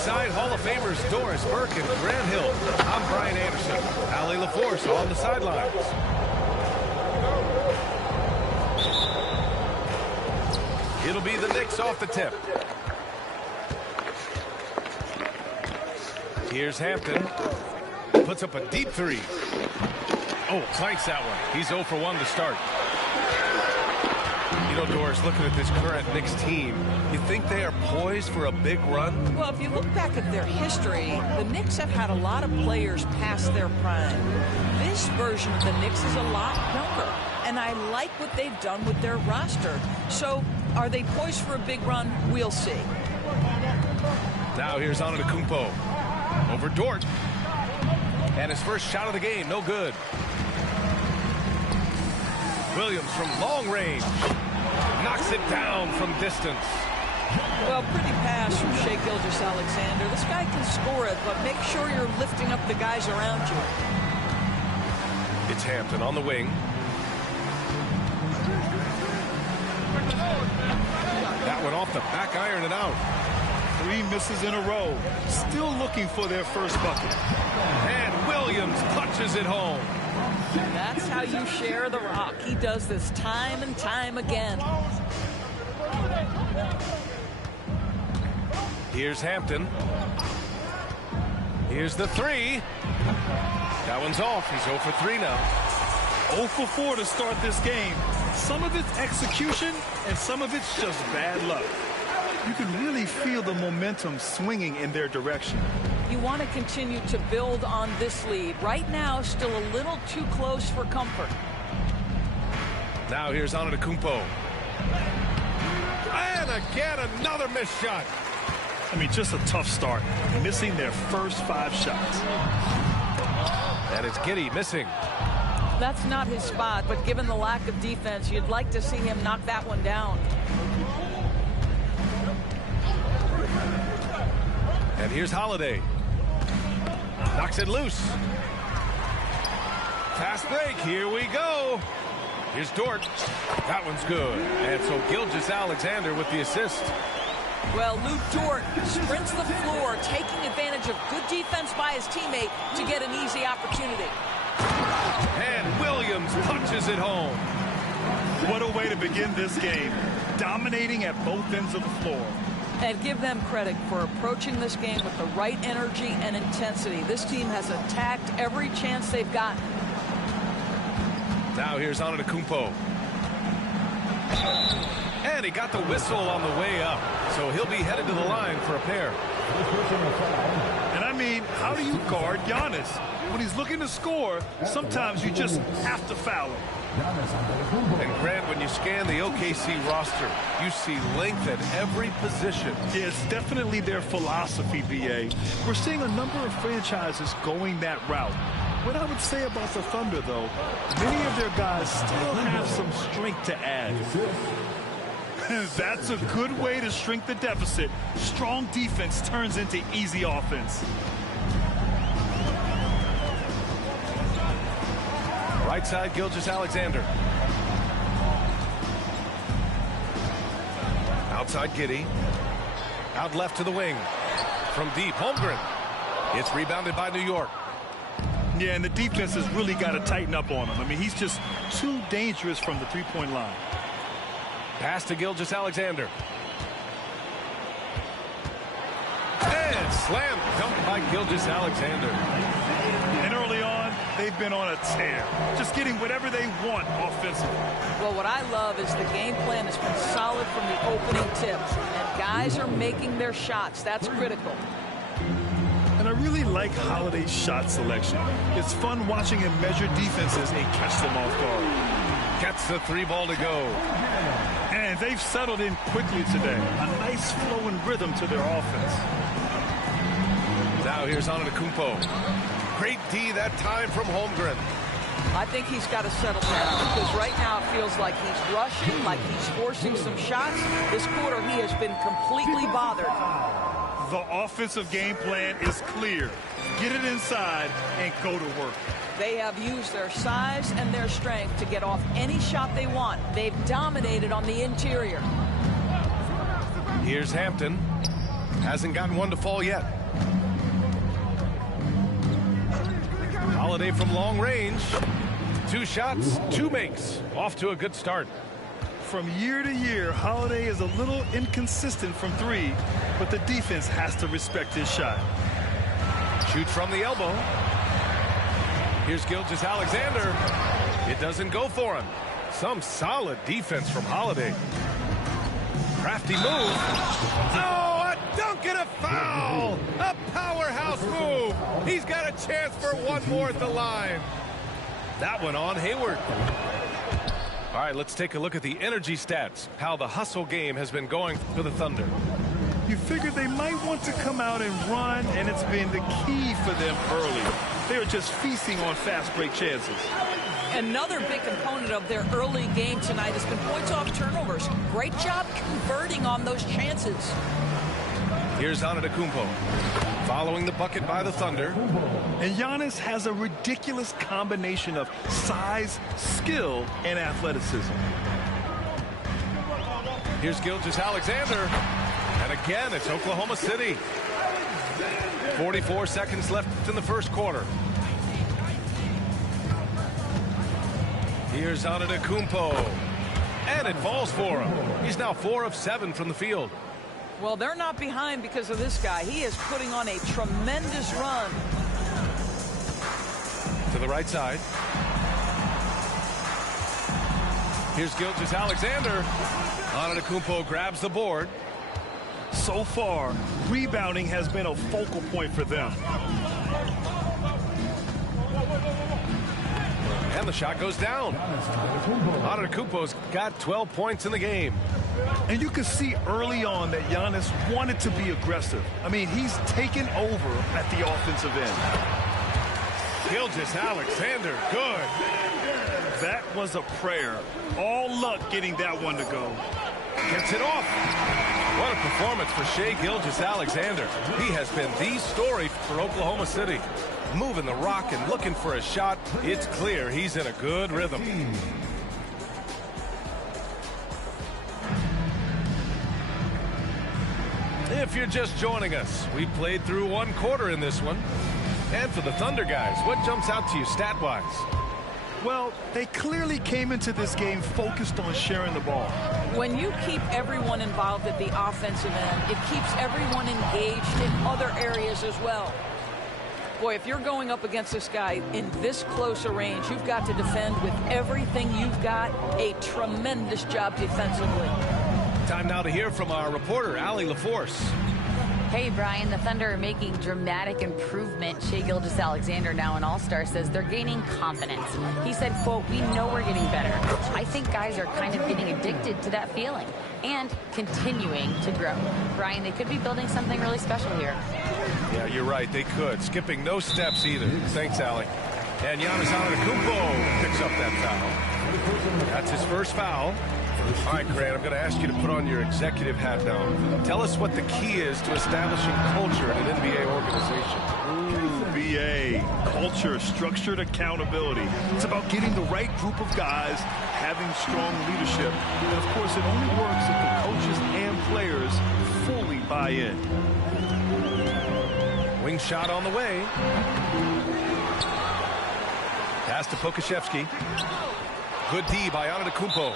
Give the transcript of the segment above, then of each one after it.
Alongside Hall of Famers Doris Burke and Grant Hill, I'm Brian Anderson. Allie LaForce on the sidelines. It'll be the Knicks off the tip. Here's Hampton. Puts up a deep three. Oh, clanks that one. He's 0 for 1 to start. You know, Doris, looking at this current Knicks team, you think they are poised for a big run? Well, if you look back at their history, the Knicks have had a lot of players past their prime. This version of the Knicks is a lot younger, and I like what they've done with their roster. So, are they poised for a big run? We'll see. Now here's Antetokounmpo. Over Dort. And his first shot of the game, no good. Williams from long range. Knocks it down from distance. Well, pretty pass from Siiigh Gilgeous-Alexander. This guy can score it, but make sure you're lifting up the guys around you. It's Hampton on the wing. That one off the back iron and out. 3 misses in a row. Still looking for their first bucket. And Williams punches it home. That's how you share the rock. He does this time and time again. Here's Hampton. Here's the three. That one's off. He's 0 for 3 now. 0 for 4 to start this game. Some of it's execution, and some of it's just bad luck. You can really feel the momentum swinging in their direction. You want to continue to build on this lead. Right now, still a little too close for comfort. Now here's Antetokounmpo. And again, another missed shot. I mean, just a tough start. Missing their first 5 shots. And it's Giddey missing. That's not his spot, but given the lack of defense, you'd like to see him knock that one down. And here's Holiday. Knocks it loose. Fast break. Here we go. Here's Dort. That one's good. And so Gilgeous-Alexander with the assist. Well, Luke Dort sprints the floor, taking advantage of good defense by his teammate to get an easy opportunity. And Williams punches it home. What a way to begin this game. Dominating at both ends of the floor. And give them credit for approaching this game with the right energy and intensity. This team has attacked every chance they've gotten. Now here's Antetokounmpo. And he got the whistle on the way up. So he'll be headed to the line for a pair. And I mean, how do you guard Giannis? When he's looking to score, sometimes you just have to foul him. And Grant, when you scan the OKC roster, you see length at every position. Yeah, it's definitely their philosophy, BA. We're seeing a number of franchises going that route. What I would say about the Thunder, though, many of their guys still have some strength to add. That's a good way to shrink the deficit. Strong defense turns into easy offense. Right side, Gilgeous-Alexander. Outside, Giddey. Out left to the wing. From deep, Holmgren. It's rebounded by New York. Yeah, and the defense has really got to tighten up on him. I mean, he's just too dangerous from the three-point line. Pass to Gilgeous-Alexander. And slam dunked by Gilgeous-Alexander. And early on, they've been on a tear, just getting whatever they want offensively. Well, what I love is the game plan has been solid from the opening tip, and guys are making their shots. That's critical. And I really like Holiday's shot selection. It's fun watching him measure defenses and catch them off guard. Gets the 3 ball to go. And they've settled in quickly today. A nice flow and rhythm to their offense. Now here's Antetokounmpo. Great D that time from Holmgren. I think he's got to settle down because right now it feels like he's rushing, like he's forcing some shots. This quarter he has been completely bothered. The offensive game plan is clear. Get it inside and go to work. They have used their size and their strength to get off any shot they want. They've dominated on the interior. Here's Hampton. Hasn't gotten one to fall yet. Holiday from long range. 2 shots, 2 makes. Off to a good start. From year to year, Holiday is a little inconsistent from 3, but the defense has to respect his shot. Shoots from the elbow. Here's Gilgeous-Alexander. It doesn't go for him. Some solid defense from Holiday. Crafty move. Oh, a dunk and a foul! A powerhouse move. He's got a chance for one more at the line. That one on Hayward. All right, let's take a look at the energy stats, how the hustle game has been going for the Thunder. You figured they might want to come out and run, and it's been the key for them early. They are just feasting on fast break chances. Another big component of their early game tonight has been points off turnovers. Great job converting on those chances. Here's Antetokounmpo, following the bucket by the Thunder. And Giannis has a ridiculous combination of size, skill, and athleticism. Here's Gilgeous-Alexander. And again, it's Oklahoma City. 44 seconds left in the first quarter. Here's Antetokounmpo. And it falls for him. He's now 4 of 7 from the field. Well, they're not behind because of this guy. He is putting on a tremendous run. To the right side. Here's Gilgeous-Alexander. Antetokounmpo grabs the board. So far, rebounding has been a focal point for them. And the shot goes down. Antetokounmpo's got 12 points in the game. And you can see early on that Giannis wanted to be aggressive. I mean, he's taken over at the offensive end. Gilgeous-Alexander, good. That was a prayer. All luck getting that one to go. Gets it off. What a performance for Shai Gilgeous-Alexander. He has been the story for Oklahoma City. Moving the rock and looking for a shot. It's clear he's in a good rhythm. If you're just joining us, we played through 1 quarter in this one. And for the Thunder guys, what jumps out to you stat-wise? Well, they clearly came into this game focused on sharing the ball. When you keep everyone involved at the offensive end, it keeps everyone engaged in other areas as well. Boy, if you're going up against this guy in this close a range, you've got to defend with everything you've got. A tremendous job defensively. Time now to hear from our reporter, Allie LaForce. Hey, Brian, the Thunder are making dramatic improvement. Shai Gilgeous-Alexander, now an all-star, says they're gaining confidence. He said, quote, "We know we're getting better." I think guys are kind of getting addicted to that feeling and continuing to grow. Brian, they could be building something really special here. Yeah, you're right. They could. Skipping no steps either. Thanks, Allie. And Giannis Antetokounmpo picks up that foul. That's his first foul. All right, Grant, I'm going to ask you to put on your executive hat now. Tell us what the key is to establishing culture in an NBA organization. Ooh, BA. Culture, structured accountability. It's about getting the right group of guys, having strong leadership. And, of course, it only works if the coaches and players fully buy in. Wing shot on the way. Pass to Pokashevsky. Good D by Antetokounmpo.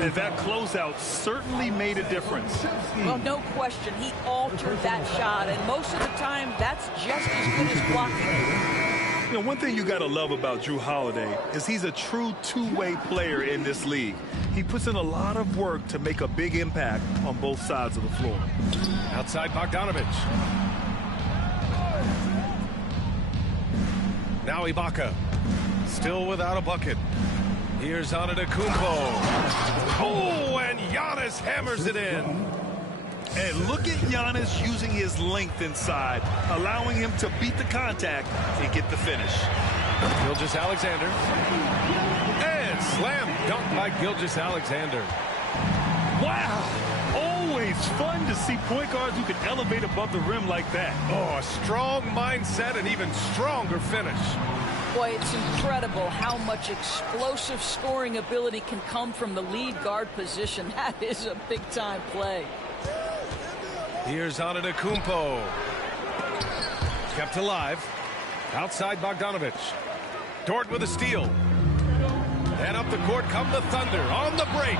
And that closeout certainly made a difference. Well, no question. He altered that shot, and most of the time, that's just as good as blocking. You know, one thing you got to love about Jrue Holiday is he's a true two-way player in this league. He puts in a lot of work to make a big impact on both sides of the floor. Outside Bogdanovich. Now Ibaka. Still without a bucket. Here's Antetokounmpo. Oh, and Giannis hammers it in. And look at Giannis using his length inside, allowing him to beat the contact and get the finish. Gilgeous-Alexander. And slam dunk by Gilgeous-Alexander. Wow. Always fun to see point guards who can elevate above the rim like that. Oh, a strong mindset and even stronger finish. Boy, it's incredible how much explosive scoring ability can come from the lead guard position. That is a big-time play. Here's Antetokounmpo. Kept alive. Outside Bogdanovic. Dort with a steal. And up the court come the Thunder on the break.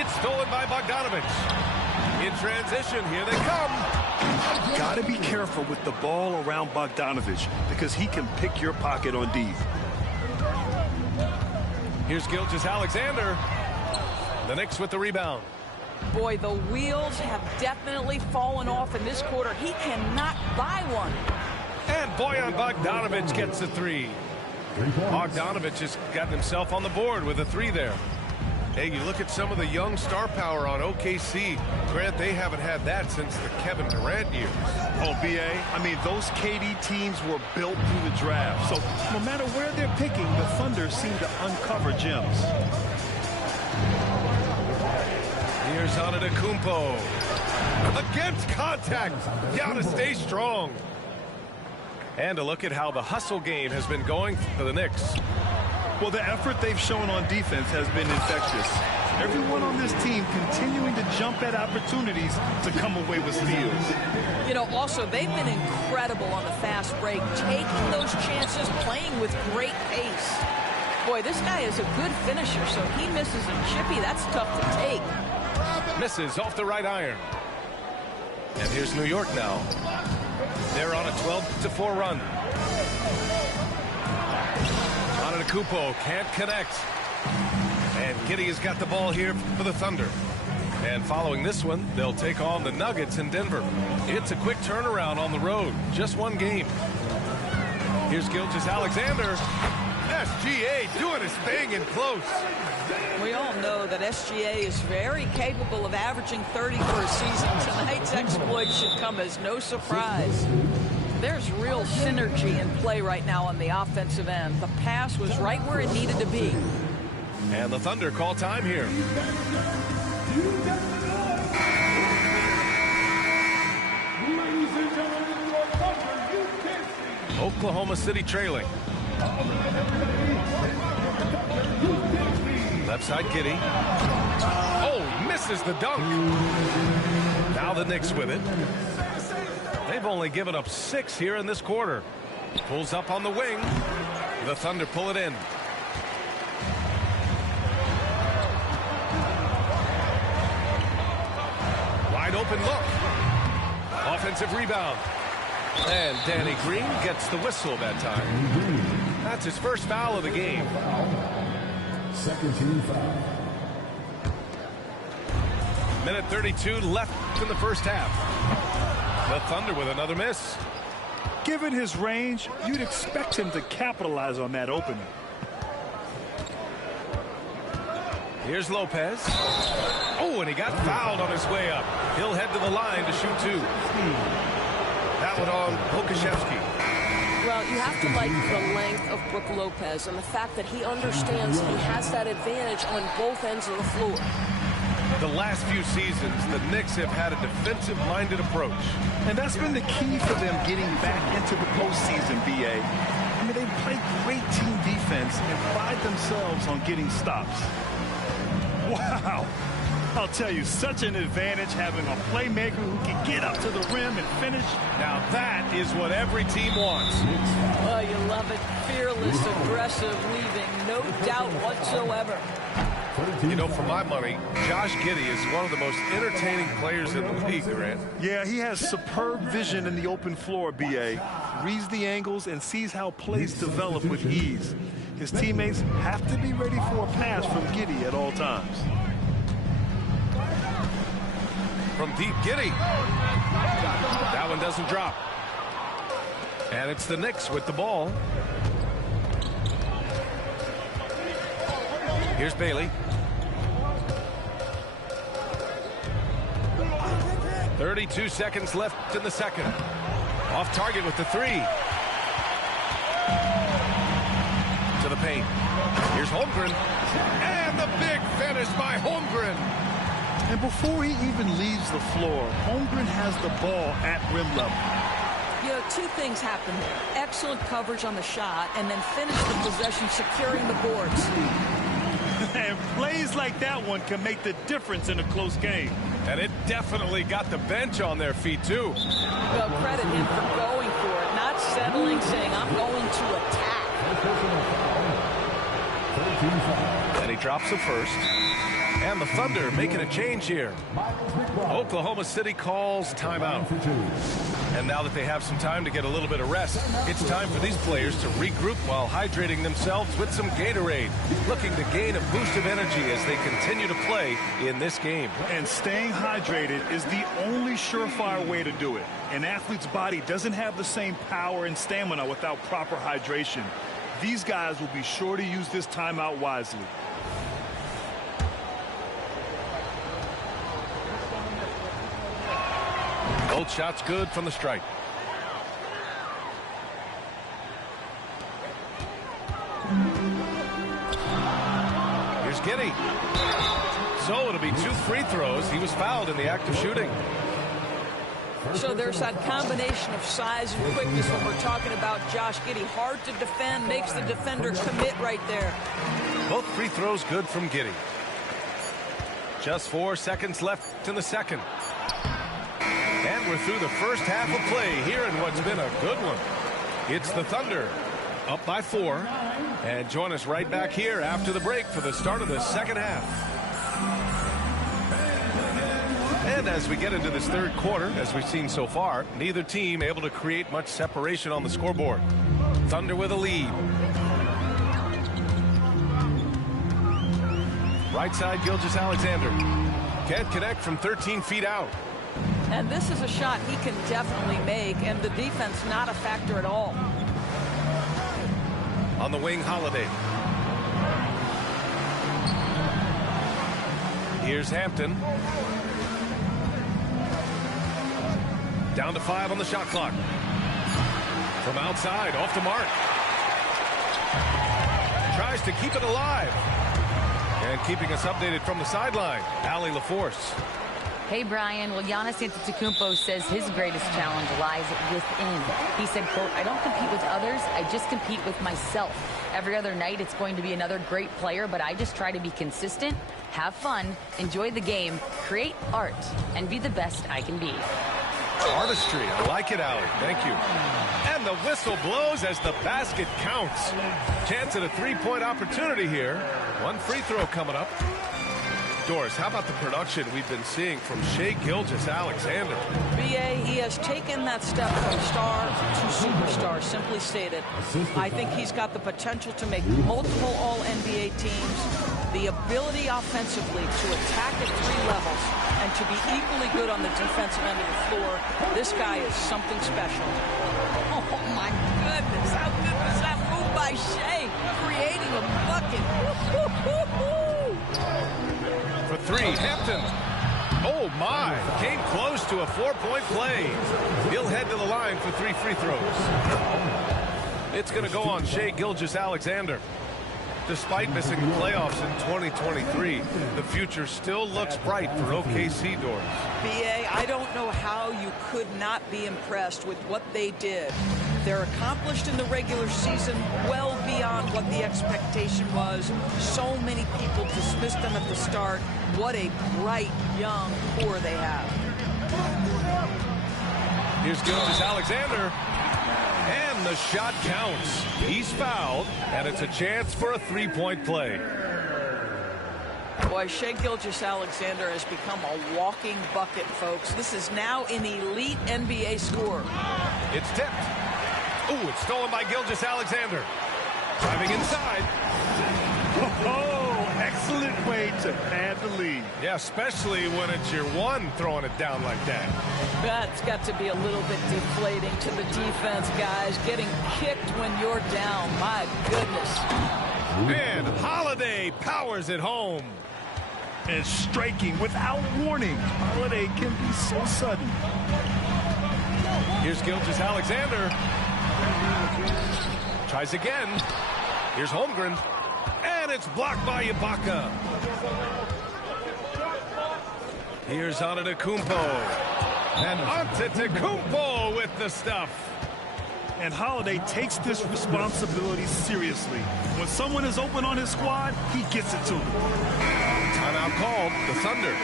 It's stolen by Bogdanovic. In transition, here they come. Got to be careful with the ball around Bogdanovic because he can pick your pocket on D. Here's Gilgeous-Alexander. The Knicks with the rebound. Boy, the wheels have definitely fallen off in this quarter. He cannot buy one. And Bojan Bogdanovic gets the three. Bogdanovic has gotten himself on the board with a three there. Hey, you look at some of the young star power on OKC. Grant, they haven't had that since the Kevin Durant years. Oh, B.A., I mean, those KD teams were built through the draft. So no matter where they're picking, the Thunder seem to uncover gems. Here's Antetokounmpo. Against contact. Gotta stay strong. And a look at how the hustle game has been going for the Knicks. Well, the effort they've shown on defense has been infectious. Everyone on this team continuing to jump at opportunities to come away with steals. You know, also, they've been incredible on the fast break, taking those chances, playing with great pace. Boy, this guy is a good finisher, so he misses a chippy. That's tough to take. Misses off the right iron. And here's New York now. They're on a 12-4 run. Antetokounmpo can't connect. And Giddey has got the ball here for the Thunder. And following this one, they'll take on the Nuggets in Denver. It's a quick turnaround on the road. Just one game. Here's Gilgeous-Alexander. SGA doing his thing in close. We all know that SGA is very capable of averaging 30 for a season. Tonight's exploit should come as no surprise. There's real synergy in play right now on the offensive end. The pass was right where it needed to be. And the Thunder call time here. Oklahoma City trailing. Left side, Giddey. Oh, misses the dunk. Now the Knicks with it. They've only given up 6 here in this quarter. Pulls up on the wing. The Thunder pull it in. Wide open look. Offensive rebound. And Danny Green gets the whistle that time. That's his first foul of the game. Second team foul. Minute 32 left in the first half. The Thunder with another miss. Given his range, you'd expect him to capitalize on that opening. Here's Lopez. Oh, and he got fouled on his way up. He'll head to the line to shoot 2. That one on Pokashevsky. Well, you have to like the length of Brook Lopez and the fact that he understands he has that advantage on both ends of the floor. The last few seasons, the Knicks have had a defensive-minded approach. And that's been the key for them getting back into the postseason, B.A. I mean, they play great team defense and pride themselves on getting stops. Wow. I'll tell you, such an advantage having a playmaker who can get up to the rim and finish. Now that is what every team wants. Oh, you love it. Fearless, aggressive, leaving no doubt whatsoever. You know, for my money, Josh Giddey is one of the most entertaining players in the league, Grant. Yeah, he has superb vision in the open floor, B.A. Reads the angles and sees how plays develop with ease. His teammates have to be ready for a pass from Giddey at all times. From deep, Giddey. That one doesn't drop. And it's the Knicks with the ball. Here's Bailey. 32 seconds left in the second. Off target with the 3. To the paint. Here's Holmgren. And the big finish by Holmgren. And before he even leaves the floor, Holmgren has the ball at rim level. You know, 2 things happen there. Excellent coverage on the shot, and then finish the possession securing the boards. and plays like that one can make the difference in a close game. And it definitely got the bench on their feet, too. Well, credit him for going for it, not settling, saying, I'm going to attack. And he drops the first. And the Thunder making a change here. Oklahoma City calls timeout. And now that they have some time to get a little bit of rest, it's time for these players to regroup while hydrating themselves with some Gatorade, looking to gain a boost of energy as they continue to play in this game. And staying hydrated is the only surefire way to do it. An athlete's body doesn't have the same power and stamina without proper hydration. These guys will be sure to use this timeout wisely. Both shots good from the stripe. Here's Giddey. So it'll be 2 free throws. He was fouled in the act of shooting. So there's that combination of size and quickness when we're talking about Josh Giddey. Hard to defend, makes the defender commit right there. Both free throws good from Giddey. Just 4 seconds left in the second. And we're through the first half of play here in what's been a good one. It's the Thunder up by 4. And join us right back here after the break for the start of the second half. And as we get into this third quarter, as we've seen so far, neither team able to create much separation on the scoreboard. Thunder with a lead. Right side, Gilgeous-Alexander. Can't connect from 13 feet out. And this is a shot he can definitely make, and the defense not a factor at all. On the wing, Holiday. Here's Hampton. Down to 5 on the shot clock. From outside, off the mark. Tries to keep it alive. And keeping us updated from the sideline, Allie LaForce. Hey, Brian. Well, Giannis Antetokounmpo says his greatest challenge lies within. He said, quote, I don't compete with others. I just compete with myself. Every other night, it's going to be another great player, but I just try to be consistent, have fun, enjoy the game, create art, and be the best I can be. Artistry. I like it, Allie. Thank you. And the whistle blows as the basket counts. Chance at a three-point opportunity here. One free throw coming up. Doris, how about the production we've been seeing from Shai Gilgeous-Alexander? B.A., he has taken that step from star to superstar, simply stated. I think he's got the potential to make multiple All-NBA teams, the ability offensively to attack at 3 levels, and to be equally good on the defensive end of the floor. This guy is something special. Oh, my goodness. How good was that move by Shai? Creating a bucket. For 3, Hampton. Oh, my. Came close to a 4-point play. He'll head to the line for 3 free throws. It's going to go on Shai Gilgeous-Alexander. Despite missing the playoffs in 2023, the future still looks bright for OKC, Doors. B.A., I don't know how you could not be impressed with what they did. They're accomplished in the regular season well beyond what the expectation was. So many people dismissed them at the start. What a bright, young core they have. Here's Gilgeous-Alexander. And the shot counts. He's fouled, and it's a chance for a 3-point play. Boy, Shai Gilgeous-Alexander has become a walking bucket, folks. This is now an elite NBA scorer. It's tipped. Ooh, it's stolen by Gilgeous-Alexander. Driving inside. Oh, excellent way to pad the lead. Yeah, especially when it's your one throwing it down like that. That's got to be a little bit deflating to the defense, guys. Getting kicked when you're down. My goodness. And Holiday powers it home. And striking without warning. Holiday can be so sudden. Here's Gilgeous-Alexander. Tries again. Here's Holmgren. And it's blocked by Ibaka. Here's Antetokounmpo. And Antetokounmpo with the stuff. And Holiday takes this responsibility seriously. When someone is open on his squad, he gets it to them. Timeout called. The Thunder.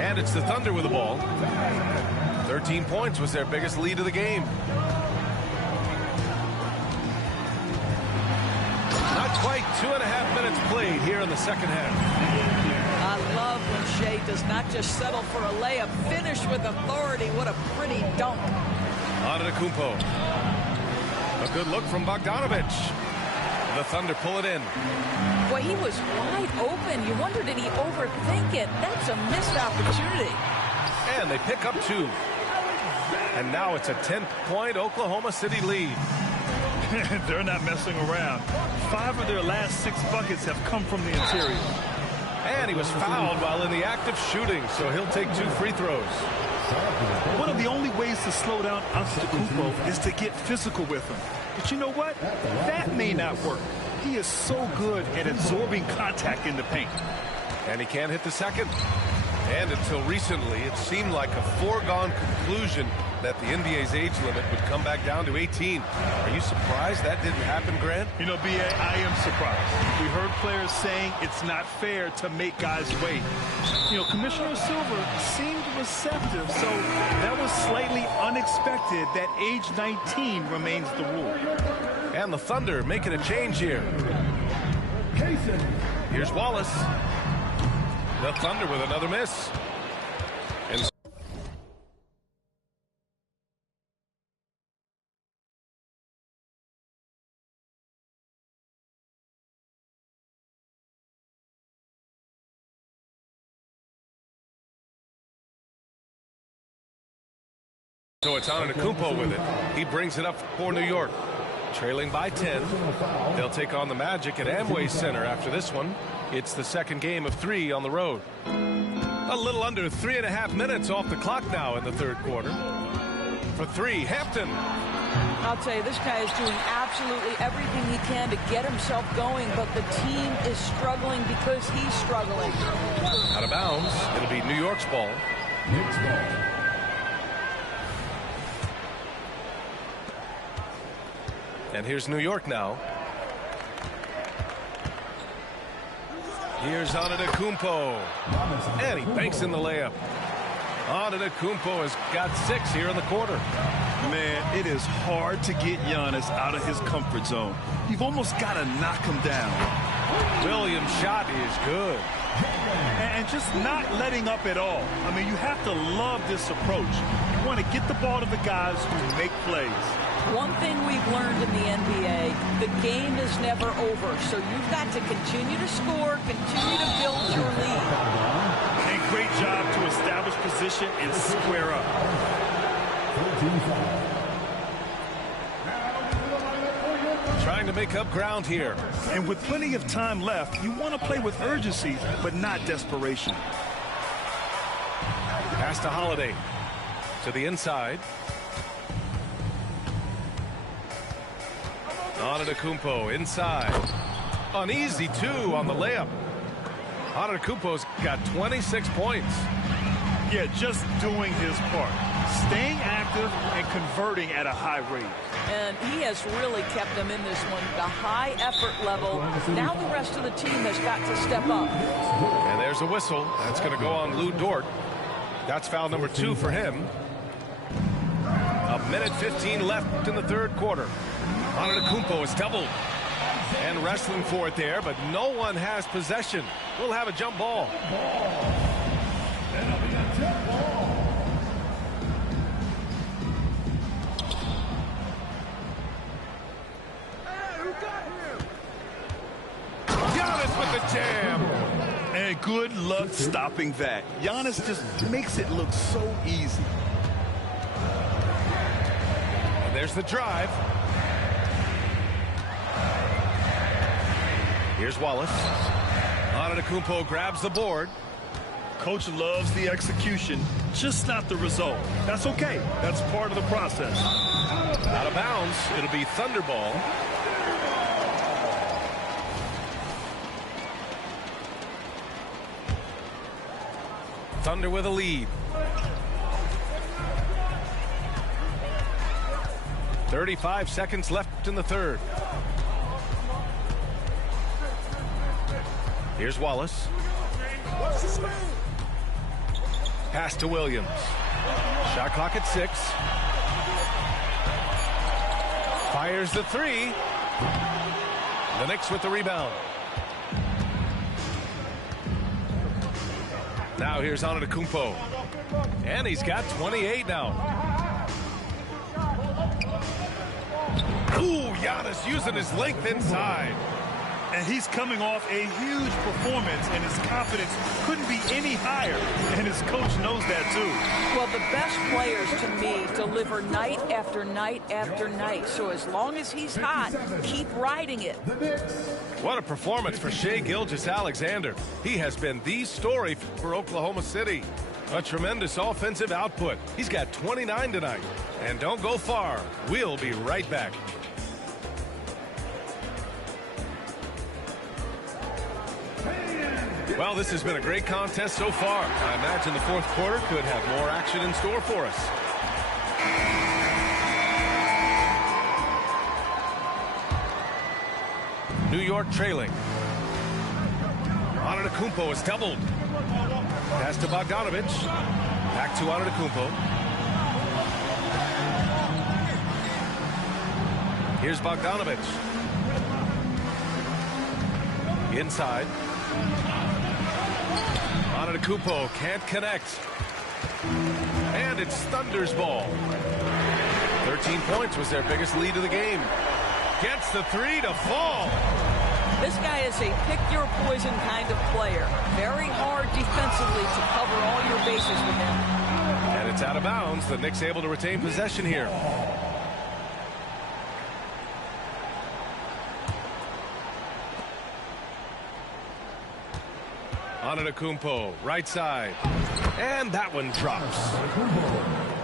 And it's the Thunder with the ball. 13 points was their biggest lead of the game. Not quite 2.5 minutes played here in the second half. I love when Shea does not just settle for a layup, finish with authority. What a pretty dunk. Antetokounmpo. A good look from Bogdanovich. The Thunder pull it in. Boy, he was wide open. You wonder, did he overthink it? That's a missed opportunity. And they pick up 2. And now it's a 10-point Oklahoma City lead. They're not messing around. 5 of their last 6 buckets have come from the interior. And he was fouled while in the act of shooting, so he'll take 2 free throws. One of the only ways to slow down Antetokounmpo is to get physical with him. But you know what? That may not work. He is so good at absorbing contact in the paint. And he can't hit the second. And until recently, it seemed like a foregone conclusion that the NBA's age limit would come back down to 18. Are you surprised that didn't happen, Grant? You know, B.A., I am surprised. We heard players saying it's not fair to make guys wait. You know, Commissioner Silver seemed receptive, so that was slightly unexpected that age 19 remains the rule. And the Thunder making a change here. Here's Wallace. The Thunder with another miss. And so it's Antetokounmpo with it. He brings it up for New York. Trailing by 10. They'll take on the Magic at Amway Center after this one. It's the second game of 3 on the road. A little under 3.5 minutes off the clock now in the third quarter. For 3, Hampton. I'll tell you, this guy is doing absolutely everything he can to get himself going, but the team is struggling because he's struggling. Out of bounds. It'll be New York's ball. Knicks ball. And here's New York now. Here's Antetokounmpo. And he banks in the layup. Antetokounmpo has got 6 here in the quarter. Man, it is hard to get Giannis out of his comfort zone. You've almost got to knock him down. Williams' shot is good. And just not letting up at all. I mean, you have to love this approach. You want to get the ball to the guys who make plays. One thing we've learned in the NBA, the game is never over. So you've got to continue to score, continue to build your lead. And great job to establish position and square up. Trying to make up ground here. And with plenty of time left, you want to play with urgency, but not desperation. Pass to Holiday. To the inside. Antetokounmpo inside. An easy 2 on the layup. Antetokounmpo's got 26 points. Yeah, just doing his part. Staying active and converting at a high rate. And he has really kept them in this one. The high effort level. Now the rest of the team has got to step up. And there's a whistle. That's going to go on Lou Dort. That's foul number 2 for him. 1:15 left in the third quarter. Antetokounmpo is doubled and wrestling for it there, but no one has possession. We'll have a jump ball. Giannis with the jam. And good luck stopping that. Giannis just makes it look so easy. And there's the drive. Here's Wallace. Antetokounmpo grabs the board. Coach loves the execution, just not the result. That's okay. That's part of the process. Out of bounds. It'll be Thunder ball. Thunder with a lead. 35 seconds left in the third. Here's Wallace. Pass to Williams. Shot clock at 6. Fires the 3. The Knicks with the rebound. Now here's Antetokounmpo. And he's got 28 now. Ooh, Giannis using his length inside. And he's coming off a huge performance, and his confidence couldn't be any higher. And his coach knows that, too. Well, the best players, to me, deliver night after night after night. So as long as he's hot, keep riding it. What a performance for Shai Gilgeous-Alexander. He has been the story for Oklahoma City. A tremendous offensive output. He's got 29 tonight. And don't go far. We'll be right back. Well, this has been a great contest so far. I imagine the fourth quarter could have more action in store for us. New York trailing. Antetokounmpo is doubled. Pass to Bogdanovich. Back to Antetokounmpo. Here's Bogdanovich. Inside. Antetokounmpo can't connect. And it's Thunder's ball. 13 points was their biggest lead of the game. Gets the 3 to fall. This guy is a pick-your-poison kind of player. Very hard defensively to cover all your bases with him. And it's out of bounds. The Knicks able to retain possession here. Antetokounmpo, right side. And that one drops.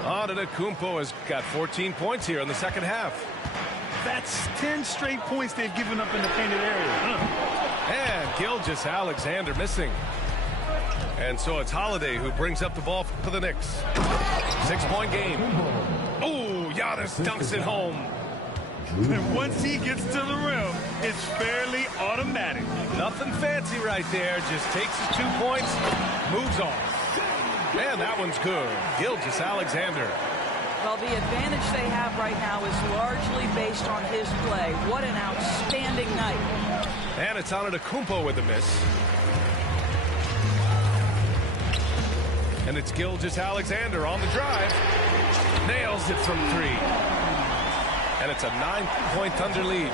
Antetokounmpo has got 14 points here in the second half. That's 10 straight points they've given up in the painted area. And Gilgeous-Alexander missing. And so it's Holiday who brings up the ball for the Knicks. 6-point game. Oh, Giannis dunks it home. And once he gets to the rim, it's fairly automatic. Nothing fancy right there. Just takes his 2 points, moves on. Man, that one's good. Gilgeous-Alexander. Well, the advantage they have right now is largely based on his play. What an outstanding night. And it's Antetokounmpo with a miss. And it's Gilgeous-Alexander on the drive. Nails it from 3. And it's a 9-point Thunder lead.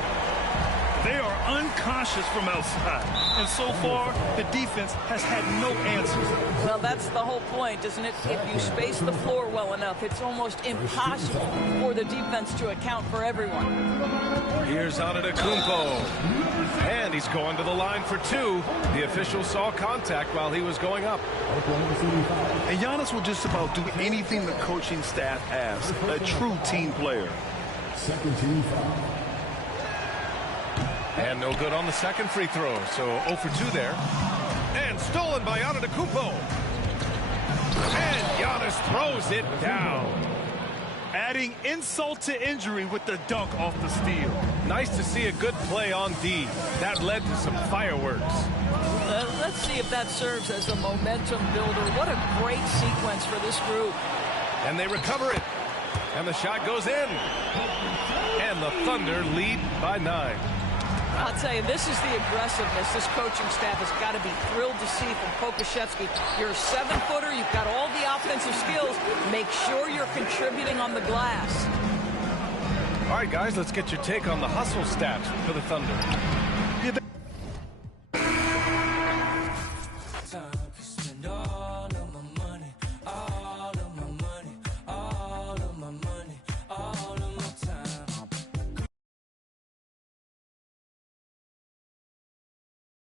They are unconscious from outside. And so far, the defense has had no answers. Well, that's the whole point, isn't it? If you space the floor well enough, it's almost impossible for the defense to account for everyone. Here's Antetokounmpo. And he's going to the line for 2. The official saw contact while he was going up. And Giannis will just about do anything the coaching staff asks. A true team player. Second team foul. And no good on the second free throw. So 0 for 2 there. And stolen by Antetokounmpo. And Giannis throws it down. Adding insult to injury with the dunk off the steal. Nice to see a good play on D. That led to some fireworks. Let's see if that serves as a momentum builder. What a great sequence for this group. And they recover it. And the shot goes in. And the Thunder lead by 9. I'll tell you, this is the aggressiveness this coaching staff has got to be thrilled to see from Pokusevski. You're a 7-footer. You've got all the offensive skills. Make sure you're contributing on the glass. All right, guys, let's get your take on the hustle stats for the Thunder.